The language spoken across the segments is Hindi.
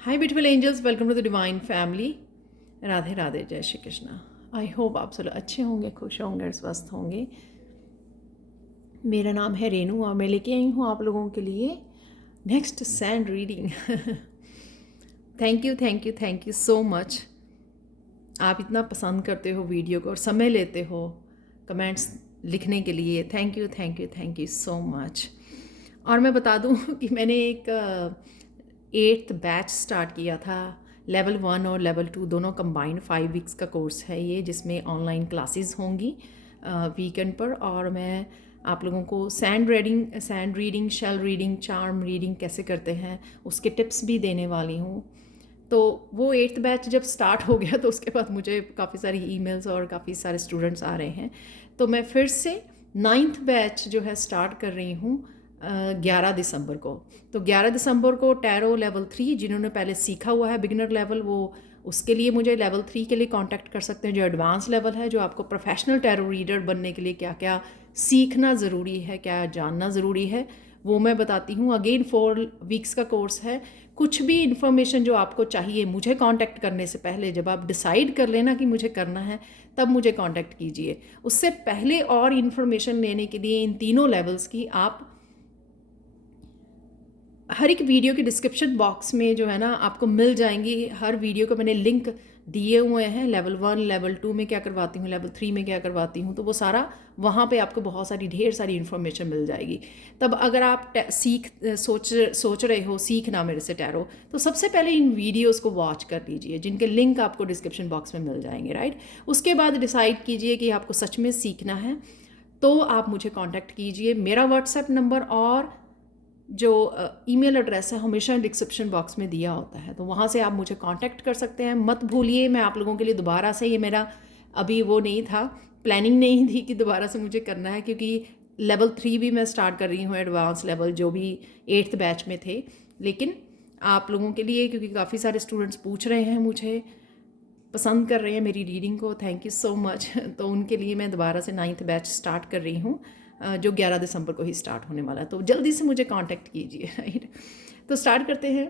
Hi beautiful angels, welcome to the divine family. Radhe Radhe, जय श्री कृष्णा। आई होप आप सब अच्छे होंगे, खुश होंगे और स्वस्थ होंगे। मेरा नाम है रेनू और मैं लेके आई हूँ आप लोगों के लिए next sand reading. Thank you thank you thank you so much. आप इतना पसंद करते हो वीडियो को और समय लेते हो कमेंट्स लिखने के लिए। Thank you thank you thank you so much. और मैं बता दूं कि मैंने एक 8th बैच स्टार्ट किया था। लेवल 1 और लेवल 2 दोनों कंबाइंड 5 वीक्स का कोर्स है ये, जिसमें ऑनलाइन क्लासेस होंगी वीकेंड पर। और मैं आप लोगों को sand reading, shell reading, charm reading कैसे करते हैं उसके टिप्स भी देने वाली हूँ। तो वो 8th बैच जब स्टार्ट हो गया तो उसके बाद मुझे काफ़ी सारी ईमेल्स और काफ़ी सारे स्टूडेंट्स आ रहे हैं। तो मैं फिर से 9th बैच जो है स्टार्ट कर रही हूँ 11 दिसंबर को। तो 11 दिसंबर को टैरो लेवल 3 जिन्होंने पहले सीखा हुआ है बिगिनर लेवल, वो उसके लिए मुझे लेवल 3 के लिए कांटेक्ट कर सकते हैं। जो एडवांस लेवल है, जो आपको प्रोफेशनल टैरो रीडर बनने के लिए क्या क्या सीखना ज़रूरी है, क्या जानना ज़रूरी है, वो मैं बताती हूँ। अगेन 4 वीक्स का कोर्स है। कुछ भी इन्फॉर्मेशन जो आपको चाहिए मुझे कांटेक्ट करने से पहले, जब आप डिसाइड कर लेना कि मुझे करना है तब मुझे कांटेक्ट कीजिए। उससे पहले और इन्फॉर्मेशन लेने के लिए इन तीनों लेवल्स की आप हर एक वीडियो के डिस्क्रिप्शन बॉक्स में जो है ना आपको मिल जाएंगी। हर वीडियो को मैंने लिंक दिए हुए हैं। लेवल 1 लेवल 2 में क्या करवाती हूँ, लेवल 3 में क्या करवाती हूँ, तो वो सारा वहाँ पे आपको बहुत सारी ढेर सारी इन्फॉर्मेशन मिल जाएगी। तब अगर आप सोच रहे हो सीखना मेरे से टैरो, तो सबसे पहले इन वीडियोस को वॉच कर लीजिए जिनके लिंक आपको डिस्क्रिप्शन बॉक्स में मिल जाएंगे, राइट। उसके बाद डिसाइड कीजिए कि आपको सच में सीखना है तो आप मुझे कांटेक्ट कीजिए। मेरा व्हाट्सएप नंबर और जो ईमेल एड्रेस है हमेशा डिस्क्रिप्शन बॉक्स में दिया होता है, तो वहाँ से आप मुझे कांटेक्ट कर सकते हैं। मत भूलिए, मैं आप लोगों के लिए दोबारा से, ये मेरा अभी वो नहीं था, प्लानिंग नहीं थी कि दोबारा से मुझे करना है, क्योंकि लेवल 3 भी मैं स्टार्ट कर रही हूँ, एडवांस लेवल जो भी 8th बैच में थे। लेकिन आप लोगों के लिए, क्योंकि काफ़ी सारे स्टूडेंट्स पूछ रहे हैं, मुझे पसंद कर रहे हैं मेरी रीडिंग को, थैंक यू सो मच। तो उनके लिए मैं दोबारा से 9th बैच स्टार्ट कर रही हूँ, जो 11 दिसंबर को ही स्टार्ट होने वाला है। तो जल्दी से मुझे कांटेक्ट कीजिए, राइट। तो स्टार्ट करते हैं।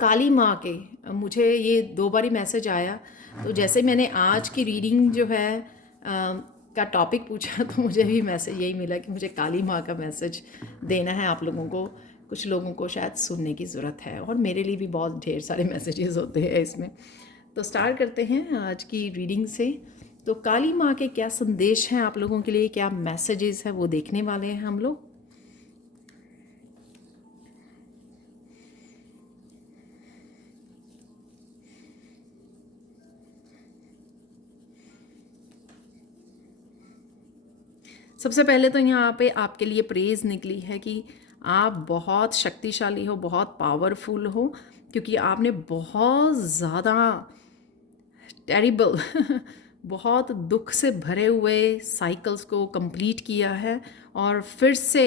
काली माँ के मुझे ये 2 बारी मैसेज आया। तो जैसे मैंने आज की रीडिंग जो है का टॉपिक पूछा, तो मुझे भी मैसेज यही मिला कि मुझे काली माँ का मैसेज देना है आप लोगों को। कुछ लोगों को शायद सुनने की ज़रूरत है और मेरे लिए भी बहुत ढेर सारे मैसेजेस होते हैं इसमें। तो स्टार्ट करते हैं आज की रीडिंग से। तो काली माँ के क्या संदेश हैं आप लोगों के लिए, क्या मैसेजेस हैं, वो देखने वाले हैं हम लोग। सबसे पहले तो यहाँ पे आपके लिए प्रेज़ निकली है कि आप बहुत शक्तिशाली हो, बहुत पावरफुल हो, क्योंकि आपने बहुत ज़्यादा टेरिबल बहुत दुख से भरे हुए साइकिल्स को कंप्लीट किया है और फिर से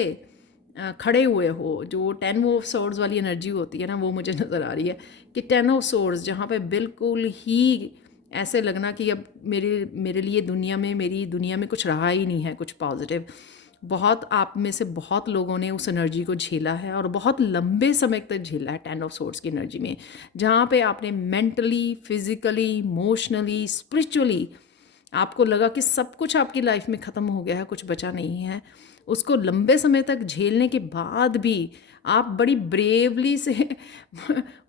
खड़े हुए हो। जो 10 ऑफ सोर्ड्स वाली एनर्जी होती है ना, वो मुझे नज़र आ रही है कि 10 ऑफ सोर्ड्स, जहाँ पे बिल्कुल ही ऐसे लगना कि अब मेरे मेरे लिए दुनिया में, मेरी दुनिया में कुछ रहा ही नहीं है, कुछ पॉजिटिव। बहुत आप में से बहुत लोगों ने उस एनर्जी को झेला है और बहुत लंबे समय तक झेला है 10 ऑफ सोर्ड्स की एनर्जी में, जहाँ पे आपने मेंटली, फिजिकली, इमोशनली, स्पिरिचुअली आपको लगा कि सब कुछ आपकी लाइफ में ख़त्म हो गया है, कुछ बचा नहीं है। उसको लंबे समय तक झेलने के बाद भी आप बड़ी ब्रेवली से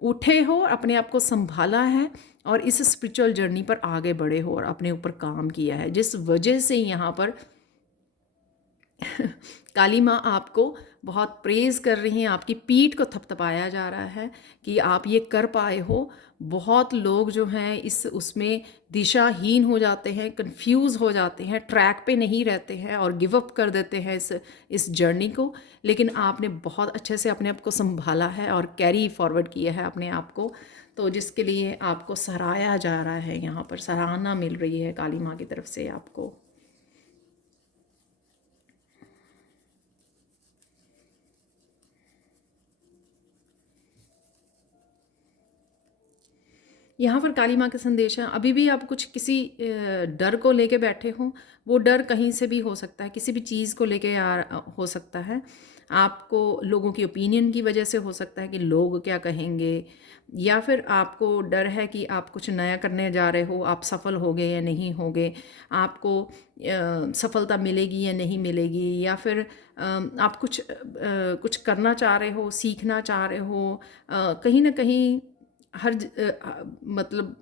उठे हो, अपने आप को संभाला है और इस स्पिरिचुअल जर्नी पर आगे बढ़े हो और अपने ऊपर काम किया है, जिस वजह से यहाँ पर काली माँ आपको बहुत प्रेज़ कर रही हैं। आपकी पीठ को थपथपाया जा रहा है कि आप ये कर पाए हो। बहुत लोग जो हैं इस उसमें दिशाहीन हो जाते हैं, कंफ्यूज हो जाते हैं, ट्रैक पे नहीं रहते हैं और गिव अप कर देते हैं इस जर्नी को। लेकिन आपने बहुत अच्छे से अपने आप को संभाला है और कैरी फॉरवर्ड किया है अपने आप को, तो जिसके लिए आपको सराहाया जा रहा है। यहाँ पर सराहना मिल रही है काली माँ की तरफ से आपको। यहाँ पर काली माँ का संदेश है, अभी भी आप कुछ किसी डर को लेके बैठे हो। वो डर कहीं से भी हो सकता है, किसी भी चीज़ को लेके हो सकता है। आपको लोगों की ओपिनियन की वजह से हो सकता है कि लोग क्या कहेंगे, या फिर आपको डर है कि आप कुछ नया करने जा रहे हो, आप सफल होगे या नहीं होगे, आपको सफलता मिलेगी या नहीं मिलेगी, या फिर आप कुछ करना चाह रहे हो, सीखना चाह रहे हो, कहीं ना कहीं मतलब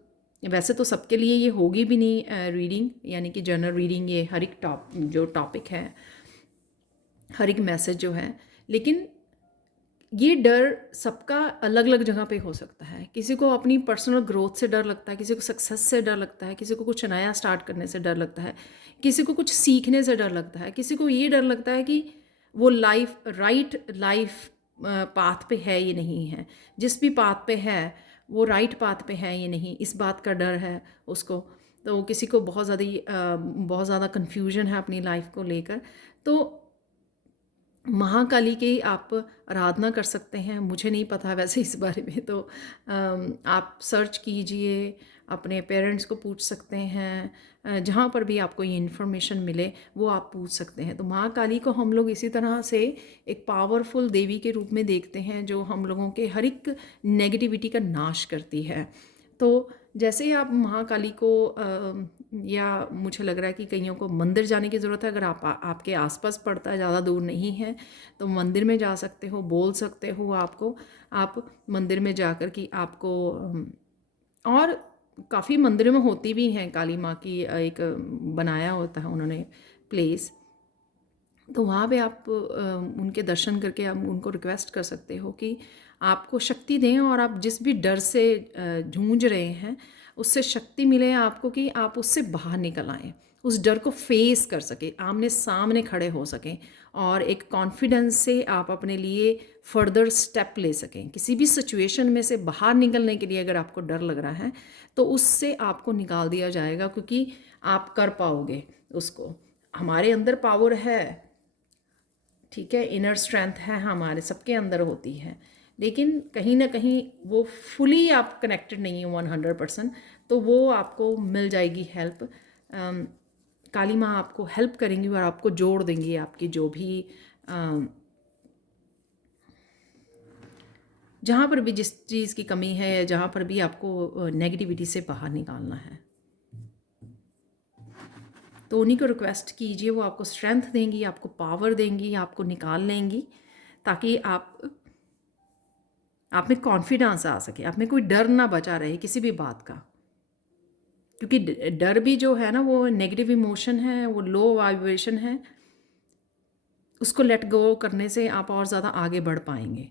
वैसे तो सबके लिए ये होगी भी नहीं रीडिंग, यानी कि जर्नल रीडिंग, ये हर एक जो टॉपिक है, हर एक मैसेज जो है, लेकिन ये डर सबका अलग अलग जगह पे हो सकता है। किसी को अपनी पर्सनल ग्रोथ से डर लगता है, किसी को सक्सेस से डर लगता है, किसी को कुछ नया स्टार्ट करने से डर लगता है, किसी को कुछ सीखने से डर लगता है, किसी को ये डर लगता है कि वो राइट लाइफ पाथ पे है ये नहीं है, जिस भी पाथ पे है वो राइट पाथ पे है ये नहीं, इस बात का डर है उसको। तो किसी को बहुत ज़्यादा कन्फ्यूजन है अपनी लाइफ को लेकर। तो महाकाली की आप आराधना कर सकते हैं, मुझे नहीं पता वैसे इस बारे में, तो आप सर्च कीजिए, अपने पेरेंट्स को पूछ सकते हैं, जहाँ पर भी आपको ये इन्फॉर्मेशन मिले वो आप पूछ सकते हैं। तो महाकाली को हम लोग इसी तरह से एक पावरफुल देवी के रूप में देखते हैं, जो हम लोगों के हर एक नेगेटिविटी का नाश करती है। तो जैसे ही आप महाकाली को या मुझे लग रहा है कि कईयों को मंदिर जाने की ज़रूरत है, अगर आपके आसपास पड़ता है, ज़्यादा दूर नहीं है, तो मंदिर में जा सकते हो, बोल सकते हो आप मंदिर में जाकर कि आपको और काफ़ी मंदिरों में होती भी हैं काली माँ की, एक बनाया होता है उन्होंने प्लेस, तो वहाँ पे आप उनके दर्शन करके आप उनको रिक्वेस्ट कर सकते हो कि आपको शक्ति दें, और आप जिस भी डर से जूझ रहे हैं उससे शक्ति मिले आपको, कि आप उससे बाहर निकल आएँ, उस डर को फेस कर सकें, आमने सामने खड़े हो सकें, और एक कॉन्फिडेंस से आप अपने लिए फर्दर स्टेप ले सकें। किसी भी सिचुएशन में से बाहर निकलने के लिए अगर आपको डर लग रहा है तो उससे आपको निकाल दिया जाएगा, क्योंकि आप कर पाओगे उसको। हमारे अंदर पावर है, ठीक है, इनर स्ट्रेंथ है, हमारे सबके अंदर होती है, लेकिन कहीं ना कहीं वो फुली आप कनेक्टेड नहीं है 100%, तो वो आपको मिल जाएगी हेल्प। काली माँ आपको हेल्प करेंगी और आपको जोड़ देंगी आपकी जो भी जहाँ पर भी जिस चीज़ की कमी है, या जहाँ पर भी आपको नेगेटिविटी से बाहर निकालना है, तो उन्हीं को रिक्वेस्ट कीजिए, वो आपको स्ट्रेंथ देंगी, आपको पावर देंगी, आपको निकाल लेंगी, ताकि आप में कॉन्फिडेंस आ सके, आप में कोई डर ना बचा रहे किसी भी बात का। क्योंकि डर भी जो है ना, वो नेगेटिव इमोशन है, वो लो वाइब्रेशन है, उसको लेट गो करने से आप और ज़्यादा आगे बढ़ पाएंगे।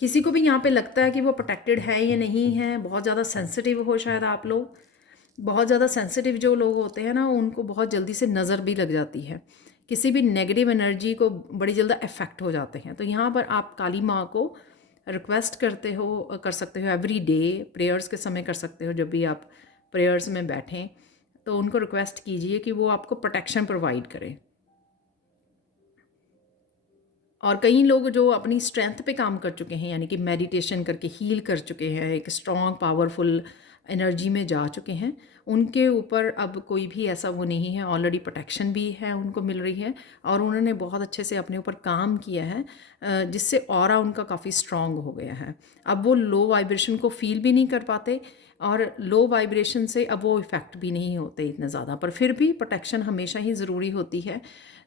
किसी को भी यहाँ पे लगता है कि वो प्रोटेक्टेड है या नहीं है, बहुत ज़्यादा सेंसिटिव हो शायद आप लोग, बहुत ज़्यादा सेंसिटिव जो लोग होते हैं ना, उनको बहुत जल्दी से नज़र भी लग जाती है, किसी भी नेगेटिव एनर्जी को बड़ी जल्दी अफेक्ट हो जाते हैं। तो यहाँ पर आप काली माँ को रिक्वेस्ट कर सकते हो एवरी डे, प्रेयर्स के समय कर सकते हो, जब भी आप प्रेयर्स में बैठें तो उनको रिक्वेस्ट कीजिए कि वो आपको प्रोटेक्शन प्रोवाइड करें। और कई लोग जो अपनी स्ट्रेंथ पे काम कर चुके हैं, यानी कि मेडिटेशन करके हील कर चुके हैं, एक स्ट्रॉन्ग पावरफुल एनर्जी में जा चुके हैं, उनके ऊपर अब कोई भी ऐसा वो नहीं है, ऑलरेडी प्रोटेक्शन भी है उनको मिल रही है, और उन्होंने बहुत अच्छे से अपने ऊपर काम किया है, जिससे ऑरा उनका काफ़ी स्ट्रॉन्ग हो गया है। अब वो लो वाइब्रेशन को फील भी नहीं कर पाते, और लो वाइब्रेशन से अब वो इफ़ेक्ट भी नहीं होते इतने ज़्यादा, पर फिर भी प्रोटेक्शन हमेशा ही ज़रूरी होती है।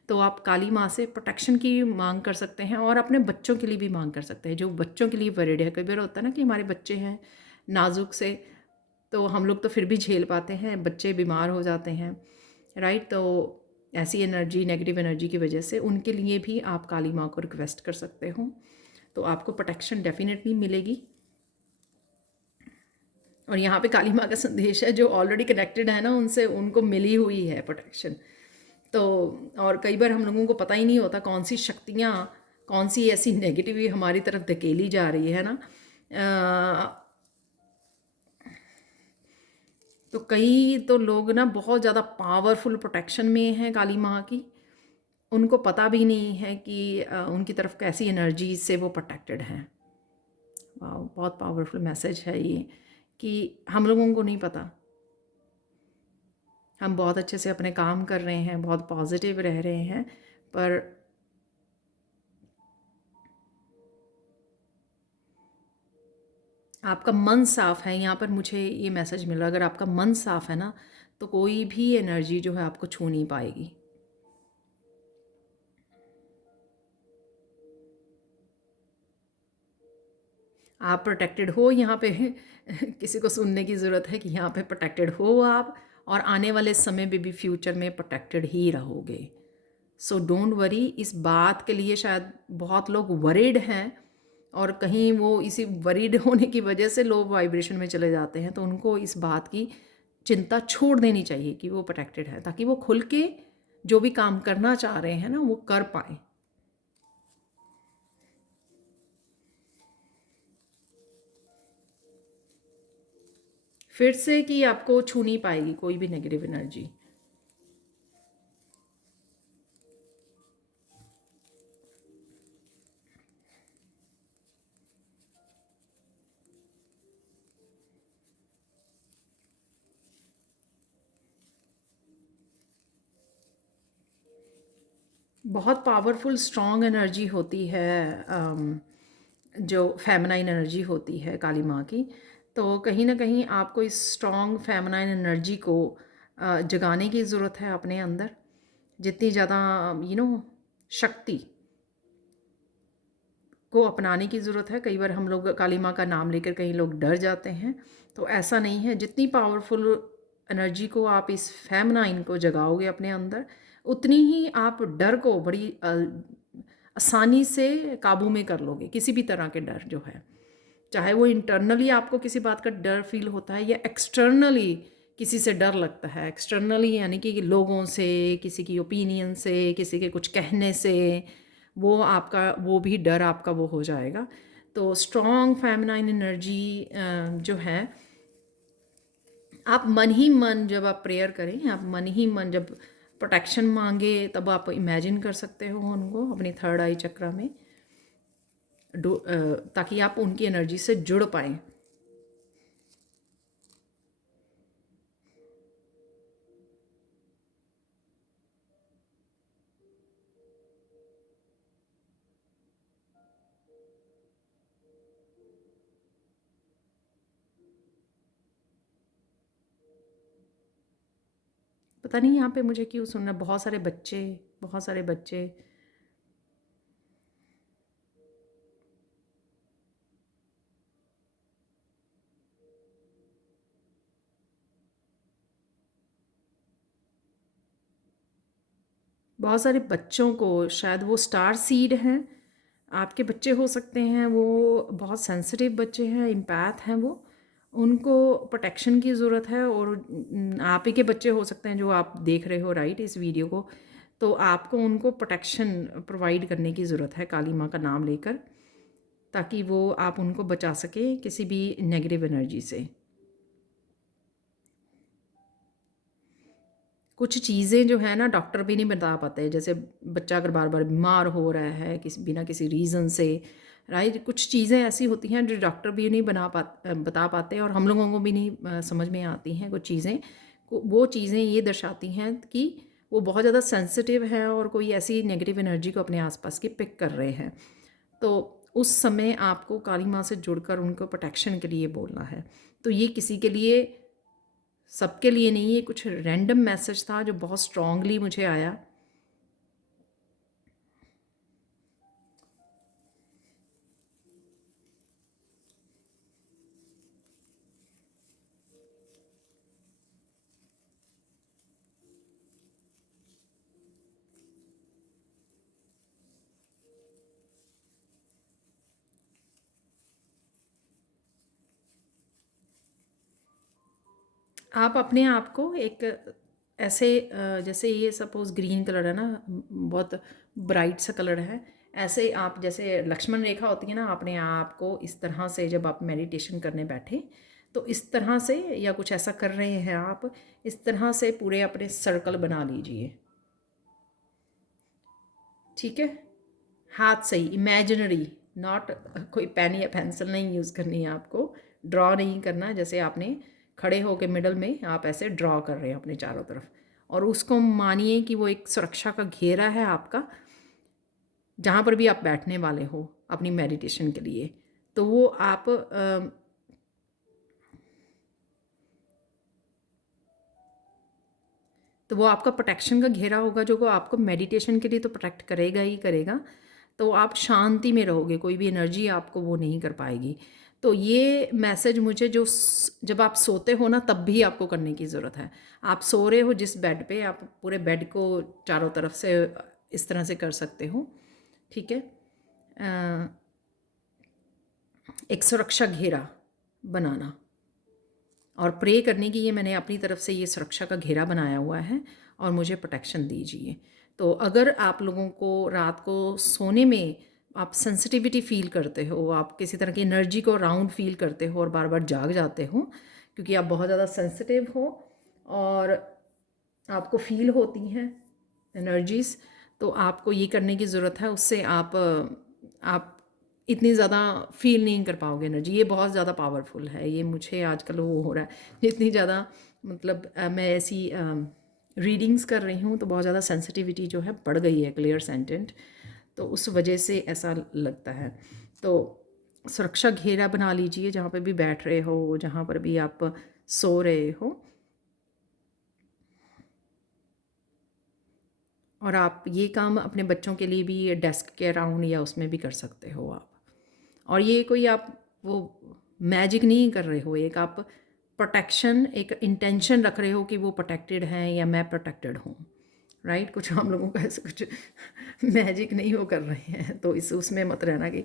तो आप काली माँ से प्रोटेक्शन की मांग कर सकते हैं, और अपने बच्चों के लिए भी मांग कर सकते हैं, जो बच्चों के लिए वरीड है। कई बार होता है ना कि हमारे बच्चे हैं नाजुक से, तो हम लोग तो फिर भी झेल पाते हैं, बच्चे बीमार हो जाते हैं, राइट। तो ऐसी एनर्जी, नेगेटिव एनर्जी की वजह से उनके लिए भी आप काली माँ को रिक्वेस्ट कर सकते हो, तो आपको प्रोटेक्शन डेफिनेटली मिलेगी। और यहाँ पे काली माँ का संदेश है, जो ऑलरेडी कनेक्टेड है ना उनसे, उनको मिली हुई है प्रोटेक्शन। तो और कई बार हम लोगों को पता ही नहीं होता कौन सी शक्तियाँ, कौन सी ऐसी नेगेटिविटी हमारी तरफ धकेली जा रही है ना। तो कई तो लोग ना बहुत ज़्यादा पावरफुल प्रोटेक्शन में हैं काली माँ की, उनको पता भी नहीं है कि उनकी तरफ कैसी एनर्जी से वो प्रोटेक्टेड हैं। वाह, बहुत पावरफुल मैसेज है ये कि हम लोगों को नहीं पता। हम बहुत अच्छे से अपने काम कर रहे हैं, बहुत पॉजिटिव रह रहे हैं, पर आपका मन साफ़ है। यहाँ पर मुझे ये मैसेज मिल रहा है, अगर आपका मन साफ़ है ना, तो कोई भी एनर्जी जो है आपको छू नहीं पाएगी। आप प्रोटेक्टेड हो यहाँ पे। किसी को सुनने की ज़रूरत है कि यहाँ पे प्रोटेक्टेड हो आप, और आने वाले समय में भी फ्यूचर में प्रोटेक्टेड ही रहोगे। So don't worry. इस बात के लिए शायद बहुत लोग वरीड हैं, और कहीं वो इसी वरीड होने की वजह से लो वाइब्रेशन में चले जाते हैं, तो उनको इस बात की चिंता छोड़ देनी चाहिए कि वो प्रोटेक्टेड है, ताकि वो खुल के जो भी काम करना चाह रहे हैं ना, वो कर पाएँ। फिर से कि आपको छू नहीं पाएगी कोई भी नेगेटिव एनर्जी। बहुत पावरफुल स्ट्रॉन्ग एनर्जी होती है, जो फेमिनाइन एनर्जी होती है काली माँ की। तो कहीं ना कहीं आपको इस स्ट्रॉन्ग फेमिनाइन एनर्जी को जगाने की ज़रूरत है अपने अंदर। जितनी ज़्यादा शक्ति को अपनाने की ज़रूरत है। कई बार हम लोग काली माँ का नाम लेकर कई लोग डर जाते हैं, तो ऐसा नहीं है। जितनी पावरफुल एनर्जी को आप इस फेमिनाइन को जगाओगे अपने अंदर, उतनी ही आप डर को बड़ी आसानी से काबू में कर लोगे। किसी भी तरह के डर जो है, चाहे वो इंटरनली आपको किसी बात का डर फील होता है, या एक्सटर्नली किसी से डर लगता है। एक्सटर्नली यानी कि लोगों से, किसी की ओपिनियन से, किसी के कुछ कहने से, वो आपका वो भी डर आपका वो हो जाएगा। तो स्ट्रॉन्ग फेमिनाइन एनर्जी जो है, आप मन ही मन जब आप प्रेयर करें, आप मन ही मन जब प्रोटेक्शन मांगे, तब आप इमेजिन कर सकते हो उनको अपनी थर्ड आई चक्रा में, ताकि आप उनकी एनर्जी से जुड़ पाएँ। पता नहीं यहाँ पे मुझे क्यों सुनना, बहुत सारे बच्चे, बहुत सारे बच्चे। बहुत सारे बच्चों को शायद वो स्टार सीड हैं, आपके बच्चे हो सकते हैं। वो बहुत सेंसिटिव बच्चे हैं, इम्पैथ हैं वो, उनको प्रोटेक्शन की ज़रूरत है। और आप ही के बच्चे हो सकते हैं जो आप देख रहे हो राइट इस वीडियो को। तो आपको उनको प्रोटेक्शन प्रोवाइड करने की ज़रूरत है काली माँ का नाम लेकर, ताकि वो आप उनको बचा सकें किसी भी नेगेटिव एनर्जी से। कुछ चीज़ें जो है ना, डॉक्टर भी नहीं बता पाते। जैसे बच्चा अगर बार बार बीमार हो रहा है किसी बिना किसी रीज़न से, राइट, कुछ चीज़ें ऐसी होती हैं जो डॉक्टर भी नहीं बता पाते, और हम लोगों को भी नहीं समझ में आती हैं कुछ चीज़ें। वो चीज़ें ये दर्शाती हैं कि वो बहुत ज़्यादा सेंसिटिव है, और कोई ऐसी नेगेटिव एनर्जी को अपने आसपास की पिक कर रहे हैं। तो उस समय आपको काली माँ से जुड़कर उनको प्रोटेक्शन के लिए बोलना है। तो ये किसी के लिए, सबके लिए नहीं, ये कुछ रैंडम मैसेज था जो बहुत स्ट्रांगली मुझे आया। आप अपने आप को एक ऐसे जैसे ये सपोज़ ग्रीन कलर है ना, बहुत ब्राइट सा कलर है, ऐसे आप जैसे लक्ष्मण रेखा होती है ना, अपने आप को इस तरह से जब आप मेडिटेशन करने बैठे, तो इस तरह से, या कुछ ऐसा कर रहे हैं आप, इस तरह से पूरे अपने सर्कल बना लीजिए। ठीक है। हाथ सही, इमेजिनरी, नॉट कोई पेन या पेंसिल नहीं यूज़ करनी है आपको, ड्रॉ नहीं करना। जैसे आपने खड़े होकर मिडल में आप ऐसे ड्रॉ कर रहे हैं अपने चारों तरफ, और उसको मानिए कि वो एक सुरक्षा का घेरा है आपका, जहाँ पर भी आप बैठने वाले हो अपनी मेडिटेशन के लिए। तो वो आप तो वो आपका प्रोटेक्शन का घेरा होगा, जो को आपको मेडिटेशन के लिए तो प्रोटेक्ट करेगा ही करेगा। तो आप शांति में रहोगे, कोई भी एनर्जी आपको वो नहीं कर पाएगी। तो ये मैसेज मुझे जब आप सोते हो ना, तब भी आपको करने की ज़रूरत है। आप सो रहे हो जिस बेड पे, आप पूरे बेड को चारों तरफ से इस तरह से कर सकते हो, ठीक है। एक सुरक्षा घेरा बनाना और प्रे करने की, ये मैंने अपनी तरफ से ये सुरक्षा का घेरा बनाया हुआ है, और मुझे प्रोटेक्शन दीजिए। तो अगर आप लोगों को रात को सोने में आप सेंसिटिविटी फ़ील करते हो, आप किसी तरह की एनर्जी को राउंड फील करते हो और बार बार जाग जाते हो क्योंकि आप बहुत ज़्यादा सेंसिटिव हो और आपको फ़ील होती हैं एनर्जीज़, तो आपको ये करने की ज़रूरत है। उससे आप इतनी ज़्यादा फील नहीं कर पाओगे एनर्जी। ये बहुत ज़्यादा पावरफुल है, ये मुझे आजकल वो हो रहा है, जितनी ज़्यादा मतलब मैं ऐसी रीडिंग्स कर रही हूँ तो बहुत ज़्यादा सेंसिटिविटी जो है बढ़ गई है, क्लियर सेंटेंट, तो उस वजह से ऐसा लगता है। तो सुरक्षा घेरा बना लीजिए जहाँ पर भी बैठ रहे हो, जहाँ पर भी आप सो रहे हो, और आप ये काम अपने बच्चों के लिए भी डेस्क के अराउंड या उसमें भी कर सकते हो आप। और ये कोई आप वो मैजिक नहीं कर रहे हो, एक आप प्रोटेक्शन, एक इंटेंशन रख रहे हो कि वो प्रोटेक्टेड हैं या मैं प्रोटेक्टेड हूँ, राइट। कुछ हम लोगों का ऐसे कुछ मैजिक नहीं वो कर रहे हैं, तो इस उसमें मत रहना कि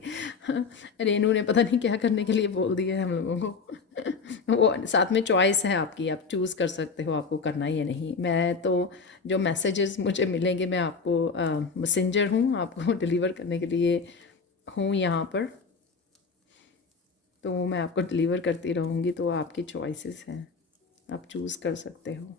रेनू ने पता नहीं क्या करने के लिए बोल दिया है हम लोगों को। वो साथ में चॉइस है आपकी, आप चूज़ कर सकते हो आपको करना है या नहीं। मैं तो जो मैसेजेस मुझे मिलेंगे, मैं आपको मैसेंजर हूँ, आपको डिलीवर करने के लिए हूँ यहाँ पर, तो मैं आपको डिलीवर करती रहूँगी। तो आपकी चॉइसेस हैं, आप चूज़ कर सकते हो।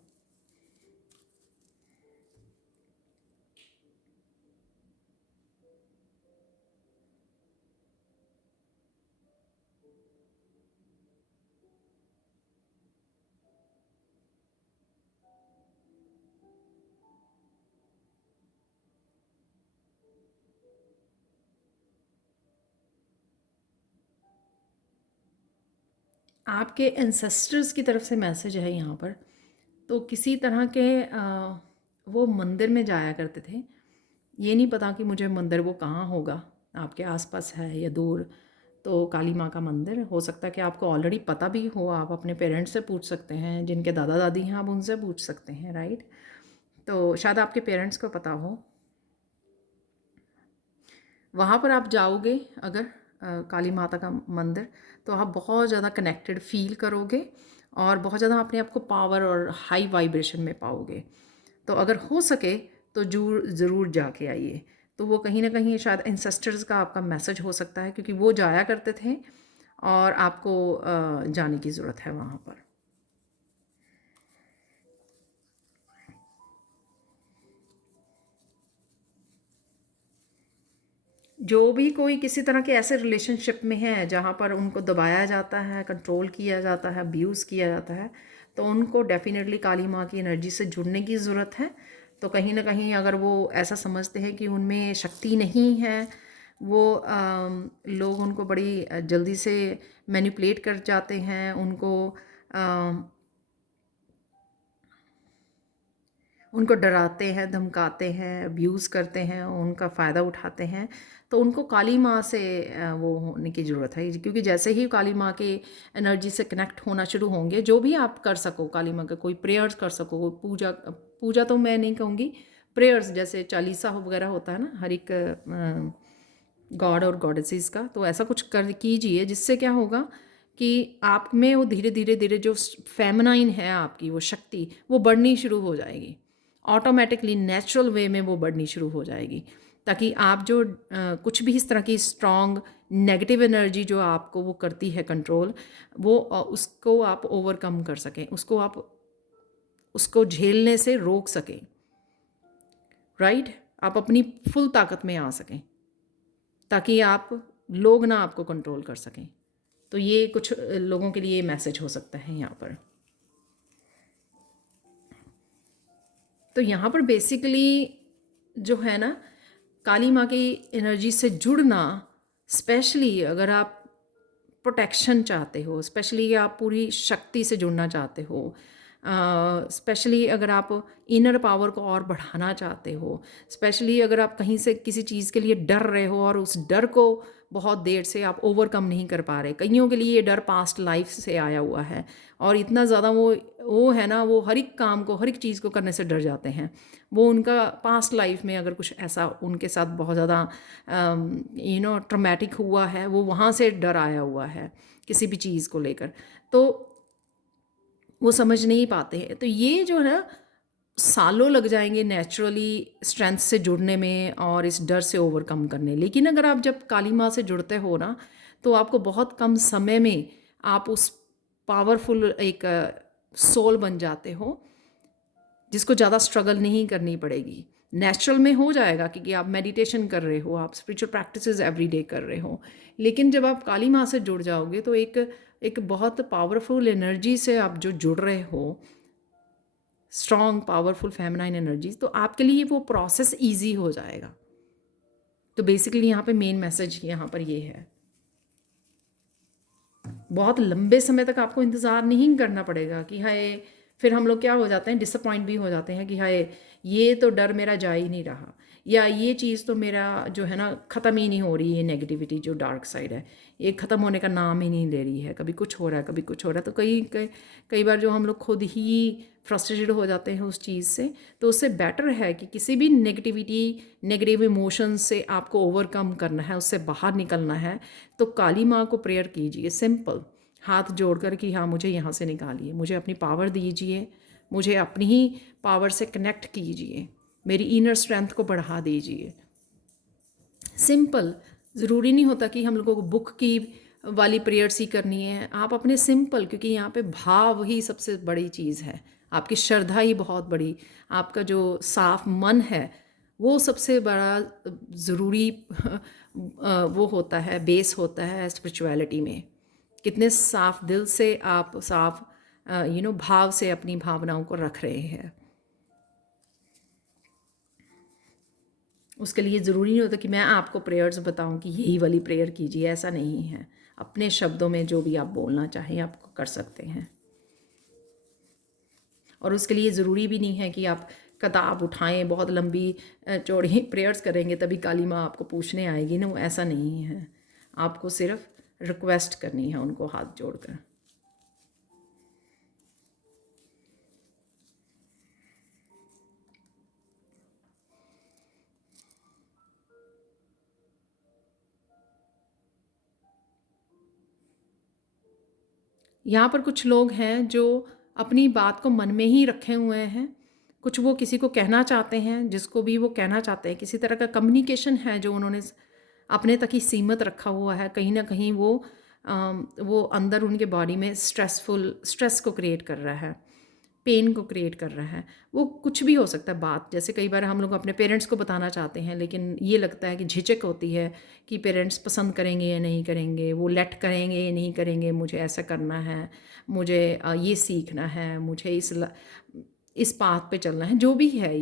आपके एंसेस्टर्स की तरफ से मैसेज है यहाँ पर। तो किसी तरह के वो मंदिर में जाया करते थे, ये नहीं पता कि मुझे मंदिर वो कहाँ होगा, आपके आसपास है या दूर। तो काली माँ का मंदिर हो सकता है कि आपको ऑलरेडी पता भी हो, आप अपने पेरेंट्स से पूछ सकते हैं, जिनके दादा दादी हैं आप उनसे पूछ सकते हैं, राइट। तो शायद आपके पेरेंट्स को पता हो। वहाँ पर आप जाओगे अगर काली माता का मंदिर, तो आप बहुत ज़्यादा कनेक्टेड फील करोगे और बहुत ज़्यादा अपने आप को पावर और हाई वाइब्रेशन में पाओगे। तो अगर हो सके तो ज़रूर जाके आइए। तो वो कहीं ना कहीं शायद एंसेस्टर्स का आपका मैसेज हो सकता है, क्योंकि वो जाया करते थे और आपको जाने की ज़रूरत है वहाँ पर। जो भी कोई किसी तरह के ऐसे रिलेशनशिप में है जहाँ पर उनको दबाया जाता है, कंट्रोल किया जाता है, अब्यूज़ किया जाता है, तो उनको डेफिनेटली काली माँ की एनर्जी से जुड़ने की ज़रूरत है। तो कहीं ना कहीं अगर वो ऐसा समझते हैं कि उनमें शक्ति नहीं है, वो लोग उनको बड़ी जल्दी से मैनिपुलेट कर जाते हैं, उनको डराते हैं, धमकाते हैं, अब्यूज़ करते हैं, उनका फ़ायदा उठाते हैं, तो उनको काली माँ से वो होने की ज़रूरत है। क्योंकि जैसे ही काली माँ के एनर्जी से कनेक्ट होना शुरू होंगे, जो भी आप कर सको काली माँ का, कोई प्रेयर्स कर सको, कोई पूजा पूजा तो मैं नहीं कहूँगी, प्रेयर्स जैसे चालीसा वगैरह होता है ना हर एक गॉड और गॉडेसेस का, तो ऐसा कुछ कर कीजिए, जिससे क्या होगा कि आप में वो धीरे धीरे धीरे जो फेमिनाइन है आपकी वो शक्ति, वो बढ़नी शुरू हो जाएगी, ऑटोमेटिकली नेचुरल वे में वो बढ़नी शुरू हो जाएगी, ताकि आप जो कुछ भी इस तरह की स्ट्रॉन्ग नेगेटिव एनर्जी जो आपको वो करती है कंट्रोल, वो उसको आप ओवरकम कर सकें, उसको आप उसको झेलने से रोक सकें, राइट। आप अपनी फुल ताकत में आ सकें, ताकि आप लोग ना आपको कंट्रोल कर सकें। तो ये कुछ लोगों के लिए मैसेज हो सकता है यहाँ पर। तो यहाँ पर बेसिकली जो है ना, काली माँ की एनर्जी से जुड़ना, स्पेशली अगर आप प्रोटेक्शन चाहते हो, स्पेशली आप पूरी शक्ति से जुड़ना चाहते हो, स्पेशली अगर आप इनर पावर को और बढ़ाना चाहते हो, स्पेशली अगर आप कहीं से किसी चीज़ के लिए डर रहे हो और उस डर को बहुत देर से आप ओवरकम नहीं कर पा रहे। कईयों के लिए ये डर पास्ट लाइफ से आया हुआ है और इतना ज़्यादा वो है ना, वो हर एक काम को, हर एक चीज़ को करने से डर जाते हैं। वो उनका पास्ट लाइफ में अगर कुछ ऐसा उनके साथ बहुत ज़्यादा ट्रॉमेटिक हुआ है, वो वहाँ से डर आया हुआ है किसी भी चीज़ को लेकर, तो वो समझ नहीं पाते हैं। तो ये जो है ना, सालों लग जाएंगे नेचुरली स्ट्रेंथ से जुड़ने में और इस डर से ओवरकम करने। लेकिन अगर आप जब काली माँ से जुड़ते हो ना, तो आपको बहुत कम समय में आप उस पावरफुल एक सोल बन जाते हो, जिसको ज़्यादा स्ट्रगल नहीं करनी पड़ेगी। नेचुरल में हो जाएगा क्योंकि आप मेडिटेशन कर रहे हो, आप स्पिरिचुअल प्रैक्टिसेस एवरीडे कर रहे हो। लेकिन जब आप काली माँ से जुड़ जाओगे तो एक बहुत पावरफुल एनर्जी से आप जो जुड़ रहे हो, स्ट्रॉन्ग पावरफुल फेमिनाइन एनर्जी, तो आपके लिए वो प्रोसेस ईजी हो जाएगा। तो बेसिकली यहाँ पे मेन मैसेज यहाँ पर ये है, बहुत लंबे समय तक आपको इंतज़ार नहीं करना पड़ेगा कि हाय, फिर हम लोग क्या हो जाते हैं, डिसअपॉइंट भी हो जाते हैं कि हाय ये तो डर मेरा जा ही नहीं रहा, या ये चीज़ तो मेरा जो है ना ख़त्म ही नहीं हो रही है, नेगेटिविटी जो डार्क साइड है ये ख़त्म होने का नाम ही नहीं ले रही है, कभी कुछ हो रहा है कभी कुछ हो रहा है। तो कई बार जो हम लोग खुद ही फ्रस्ट्रेटेड हो जाते हैं उस चीज़ से, तो उससे बेटर है कि किसी भी नेगेटिविटी, नेगेटिव इमोशंस से आपको ओवरकम करना है, उससे बाहर निकलना है, तो काली माँ को प्रेयर कीजिए, सिंपल हाथ जोड़कर कि हाँ मुझे यहाँ से निकालिए, मुझे अपनी पावर दीजिए, मुझे अपनी ही पावर से कनेक्ट कीजिए, मेरी इनर स्ट्रेंथ को बढ़ा दीजिए। सिंपल, ज़रूरी नहीं होता कि हम लोगों को बुक की वाली प्रेयर्स ही करनी है। आप अपने सिंपल, क्योंकि यहाँ पे भाव ही सबसे बड़ी चीज़ है, आपकी श्रद्धा ही बहुत बड़ी, आपका जो साफ मन है वो सबसे बड़ा ज़रूरी वो होता है, बेस होता है स्पिरिचुअलिटी में। कितने साफ दिल से आप साफ भाव से अपनी भावनाओं को रख रहे हैं। उसके लिए ज़रूरी नहीं होता कि मैं आपको प्रेयर्स बताऊं कि यही वाली प्रेयर कीजिए, ऐसा नहीं है। अपने शब्दों में जो भी आप बोलना चाहें आपको कर सकते हैं, और उसके लिए ज़रूरी भी नहीं है कि आप किताब उठाएं, बहुत लंबी चौड़ी प्रेयर्स करेंगे तभी काली माँ आपको पूछने आएगी ना, वो ऐसा नहीं है। आपको सिर्फ रिक्वेस्ट करनी है उनको हाथ जोड़कर। यहाँ पर कुछ लोग हैं जो अपनी बात को मन में ही रखे हुए हैं, कुछ वो किसी को कहना चाहते हैं, जिसको भी वो कहना चाहते हैं, किसी तरह का कम्युनिकेशन है जो उन्होंने अपने तक ही सीमित रखा हुआ है। कहीं ना कहीं वो अंदर उनके बॉडी में स्ट्रेस को क्रिएट कर रहा है, पेन को क्रिएट कर रहा है। वो कुछ भी हो सकता है बात, जैसे कई बार हम लोग अपने पेरेंट्स को बताना चाहते हैं लेकिन ये लगता है कि झिझक होती है कि पेरेंट्स पसंद करेंगे या नहीं करेंगे, वो लेट करेंगे या नहीं करेंगे, मुझे ऐसा करना है, मुझे ये सीखना है, मुझे इस पाथ पे चलना है, जो भी है।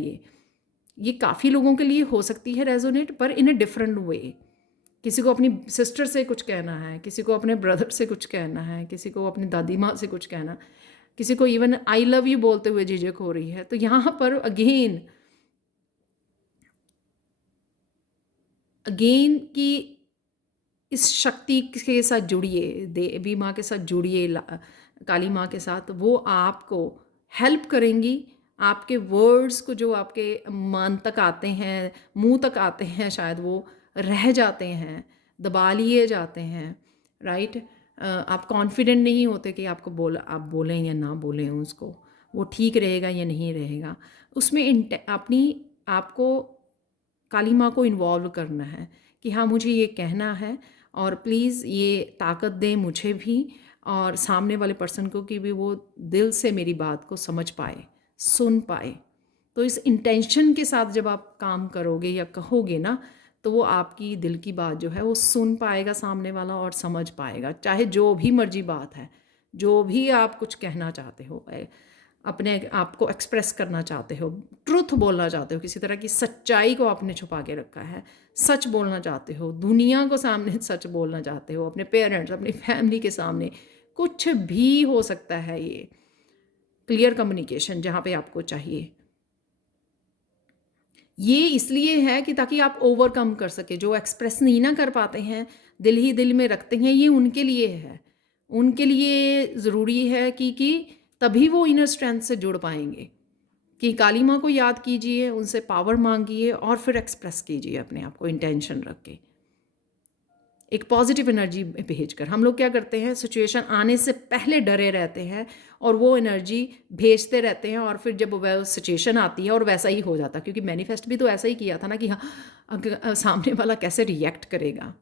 ये काफ़ी लोगों के लिए हो सकती है रेजोनेट, पर इन अ डिफरेंट वे। किसी को अपनी सिस्टर से कुछ कहना है, किसी को अपने ब्रदर से कुछ कहना है, किसी को अपनी दादी माँ से कुछ कहना, किसी को इवन आई लव यू बोलते हुए झिझक हो रही है। तो यहाँ पर अगेन कि इस शक्ति के साथ जुड़िए, देवी माँ के साथ जुड़िए, काली माँ के साथ। वो आपको हेल्प करेंगी। आपके वर्ड्स को जो आपके मन तक आते हैं, मुंह तक आते हैं, शायद वो रह जाते हैं, दबा लिए जाते हैं, राइट। आप कॉन्फिडेंट नहीं होते कि आप बोलें या ना बोलें उसको, वो ठीक रहेगा या नहीं रहेगा। उसमें अपनी आपको काली माँ को इन्वॉल्व करना है कि हाँ मुझे ये कहना है, और प्लीज़ ये ताकत दें मुझे भी और सामने वाले पर्सन को कि भी वो दिल से मेरी बात को समझ पाए, सुन पाए, तो इस इंटेंशन के साथ जब आप काम करोगे या कहोगे ना, तो वो आपकी दिल की बात जो है वो सुन पाएगा सामने वाला और समझ पाएगा, चाहे जो भी मर्जी बात है, जो भी आप कुछ कहना चाहते हो, अपने आप को एक्सप्रेस करना चाहते हो, ट्रुथ बोलना चाहते हो, किसी तरह की सच्चाई को आपने छुपा के रखा है, सच बोलना चाहते हो, दुनिया को सामने सच बोलना चाहते हो, अपने पेरेंट्स, अपनी फैमिली के सामने, कुछ भी हो सकता है। ये क्लियर कम्युनिकेशन जहाँ पे आपको चाहिए, ये इसलिए है कि ताकि आप ओवरकम कर सके, जो एक्सप्रेस नहीं ना कर पाते हैं, दिल ही दिल में रखते हैं, ये उनके लिए है, उनके लिए ज़रूरी है कि तभी वो इनर स्ट्रेंथ से जुड़ पाएंगे। कि काली माँ को याद कीजिए, उनसे पावर मांगिए और फिर एक्सप्रेस कीजिए अपने आप को इंटेंशन रख के, एक पॉजिटिव एनर्जी भेजकर। हम लोग क्या करते हैं, सिचुएशन आने से पहले डरे रहते हैं और वो एनर्जी भेजते रहते हैं, और फिर जब वह सिचुएशन आती है और वैसा ही हो जाता, क्योंकि मैनिफेस्ट भी तो ऐसा ही किया था ना कि हाँ, सामने वाला कैसे रिएक्ट करेगा।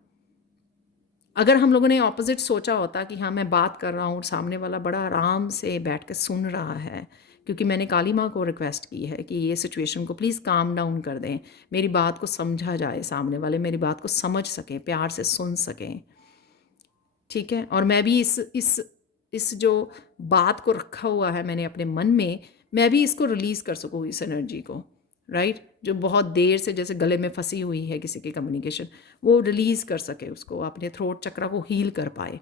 अगर हम लोगों ने ऑपोजिट सोचा होता कि हाँ मैं बात कर रहा हूँ, सामने वाला बड़ा आराम से बैठ के सुन रहा है, क्योंकि मैंने काली माँ को रिक्वेस्ट की है कि ये सिचुएशन को प्लीज़ काम डाउन कर दें, मेरी बात को समझा जाए, सामने वाले मेरी बात को समझ सकें, प्यार से सुन सकें, ठीक है। और मैं भी इस जो बात को रखा हुआ है मैंने अपने मन में, मैं भी इसको रिलीज़ कर सकूँ, इस एनर्जी को, राइट, जो बहुत देर से जैसे गले में फंसी हुई है किसी की कम्युनिकेशन, वो रिलीज़ कर सके, उसको अपने थ्रोट चक्रा को हील कर पाए।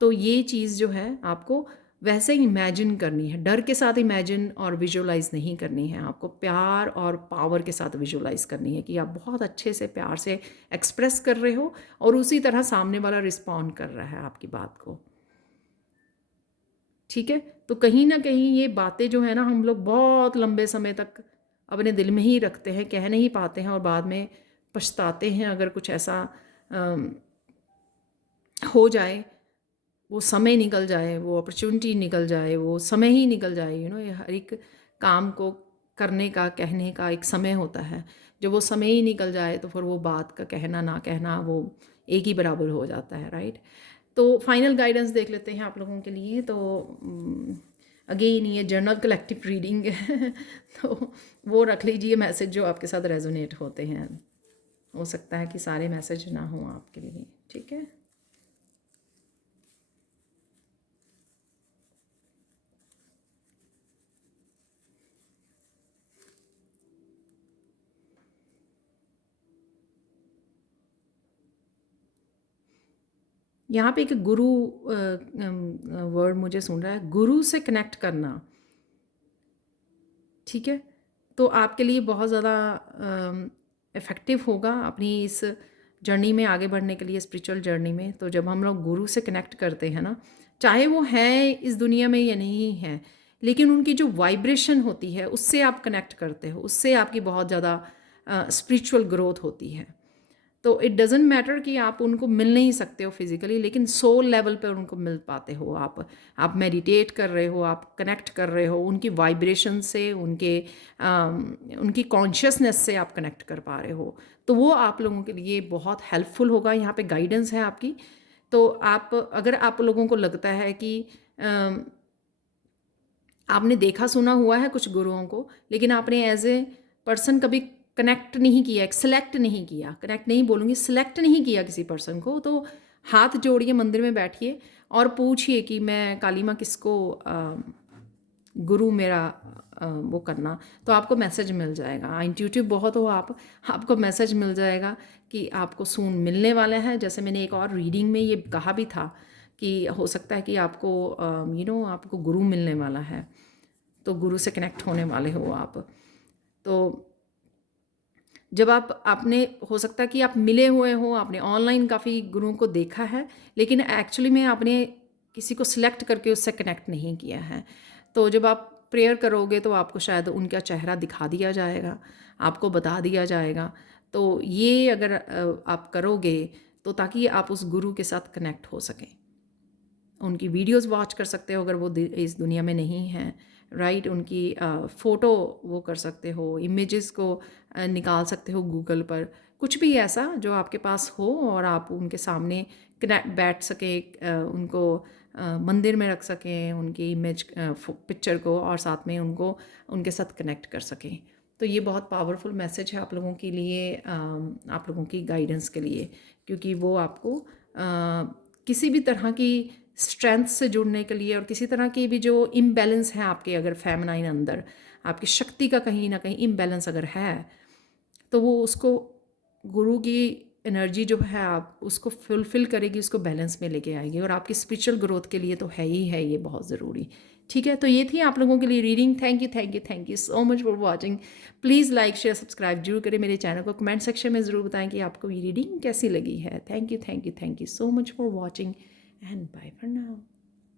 तो ये चीज़ जो है आपको वैसे ही इमेजिन करनी है, डर के साथ इमेजिन और विजुअलाइज नहीं करनी है, आपको प्यार और पावर के साथ विजुअलाइज करनी है कि आप बहुत अच्छे से प्यार से एक्सप्रेस कर रहे हो और उसी तरह सामने वाला रिस्पॉन्ड कर रहा है आपकी बात को, ठीक है। तो कहीं ना कहीं ये बातें जो है ना, हम लोग बहुत लंबे समय तक अपने दिल में ही रखते हैं, कह नहीं पाते हैं और बाद में पछताते हैं अगर कुछ ऐसा हो जाए, वो समय निकल जाए, वो अपॉर्चुनिटी निकल जाए, वो समय ही निकल जाए, ये हर एक काम को करने का, कहने का एक समय होता है। जब वो समय ही निकल जाए तो फिर वो बात का कहना ना कहना वो एक ही बराबर हो जाता है, राइट। तो फाइनल गाइडेंस देख लेते हैं आप लोगों के लिए। तो अगेन ये जर्नल कलेक्टिव रीडिंग है तो वो रख लीजिए मैसेज जो आपके साथ रेजोनेट होते हैं, हो सकता है कि सारे मैसेज ना हों आपके लिए, ठीक है। यहाँ पे एक गुरु वर्ड मुझे सुन रहा है, गुरु से कनेक्ट करना, ठीक है। तो आपके लिए बहुत ज़्यादा इफ़ेक्टिव होगा अपनी इस जर्नी में आगे बढ़ने के लिए, स्पिरिचुअल जर्नी में। तो जब हम लोग गुरु से कनेक्ट करते हैं ना, चाहे वो है इस दुनिया में या नहीं है, लेकिन उनकी जो वाइब्रेशन होती है उससे आप कनेक्ट करते हो, उससे आपकी बहुत ज़्यादा स्पिरिचुअल ग्रोथ होती है। तो इट डजेंट मैटर कि आप उनको मिल नहीं सकते हो फिजिकली, लेकिन सोल लेवल पर उनको मिल पाते हो आप मेडिटेट कर रहे हो, आप कनेक्ट कर रहे हो उनकी वाइब्रेशन से, उनकी कॉन्शियसनेस से आप कनेक्ट कर पा रहे हो। तो वो आप लोगों के लिए बहुत हेल्पफुल होगा। यहाँ पे गाइडेंस है आपकी। तो आप, अगर आप लोगों को लगता है कि आपने देखा सुना हुआ है कुछ गुरुओं को, लेकिन आपने एज ए पर्सन कभी कनेक्ट नहीं किया, सेलेक्ट नहीं किया, कनेक्ट नहीं बोलूँगी, सेलेक्ट नहीं किया किसी पर्सन को, तो हाथ जोड़िए, मंदिर में बैठिए और पूछिए कि मैं काली माँ किसको गुरु मेरा वो करना, तो आपको मैसेज मिल जाएगा। इंट्यूटिव बहुत हो आप, आपको मैसेज मिल जाएगा कि आपको सून मिलने वाला है। जैसे मैंने एक और रीडिंग में ये कहा भी था कि हो सकता है कि आपको आपको गुरु मिलने वाला है, तो गुरु से कनेक्ट होने वाले हो आप। तो जब आपने, हो सकता है कि आप मिले हुए हो, आपने ऑनलाइन काफ़ी गुरुओं को देखा है, लेकिन एक्चुअली में आपने किसी को सिलेक्ट करके उससे कनेक्ट नहीं किया है। तो जब आप प्रेयर करोगे तो आपको शायद उनका चेहरा दिखा दिया जाएगा, आपको बता दिया जाएगा। तो ये अगर आप करोगे तो ताकि आप उस गुरु के साथ कनेक्ट हो सकें, उनकी वीडियोस वॉच कर सकते हो अगर वो इस दुनिया में नहीं हैं, राइट। उनकी फ़ोटो वो कर सकते हो, इमेजेस को निकाल सकते हो गूगल पर, कुछ भी ऐसा जो आपके पास हो और आप उनके सामने कनेक्ट बैठ सकें, उनको मंदिर में रख सकें, उनकी इमेज पिक्चर को, और साथ में उनको उनके साथ कनेक्ट कर सकें। तो ये बहुत पावरफुल मैसेज है आप लोगों के लिए, आप लोगों की गाइडेंस के लिए, क्योंकि वो आपको किसी भी तरह की स्ट्रेंथ से जुड़ने के लिए और किसी तरह की भी जो इम्बैलेंस है आपके, अगर फेमिनाइन अंदर आपकी शक्ति का कहीं ना कहीं इम्बैलेंस अगर है, तो वो उसको गुरु की एनर्जी जो है आप उसको फुलफिल करेगी, उसको बैलेंस में लेके आएगी, और आपकी स्पिरिचुअल ग्रोथ के लिए तो है ही है ये बहुत ज़रूरी। ठीक है, तो ये थी आप लोगों के लिए reading. Thank you so much for watching. Please like share subscribe जरूर करें मेरे चैनल को। कमेंट सेक्शन में ज़रूर बताएं कि आपको ये रीडिंग कैसी लगी है। Thank you so much for watching and bye for now.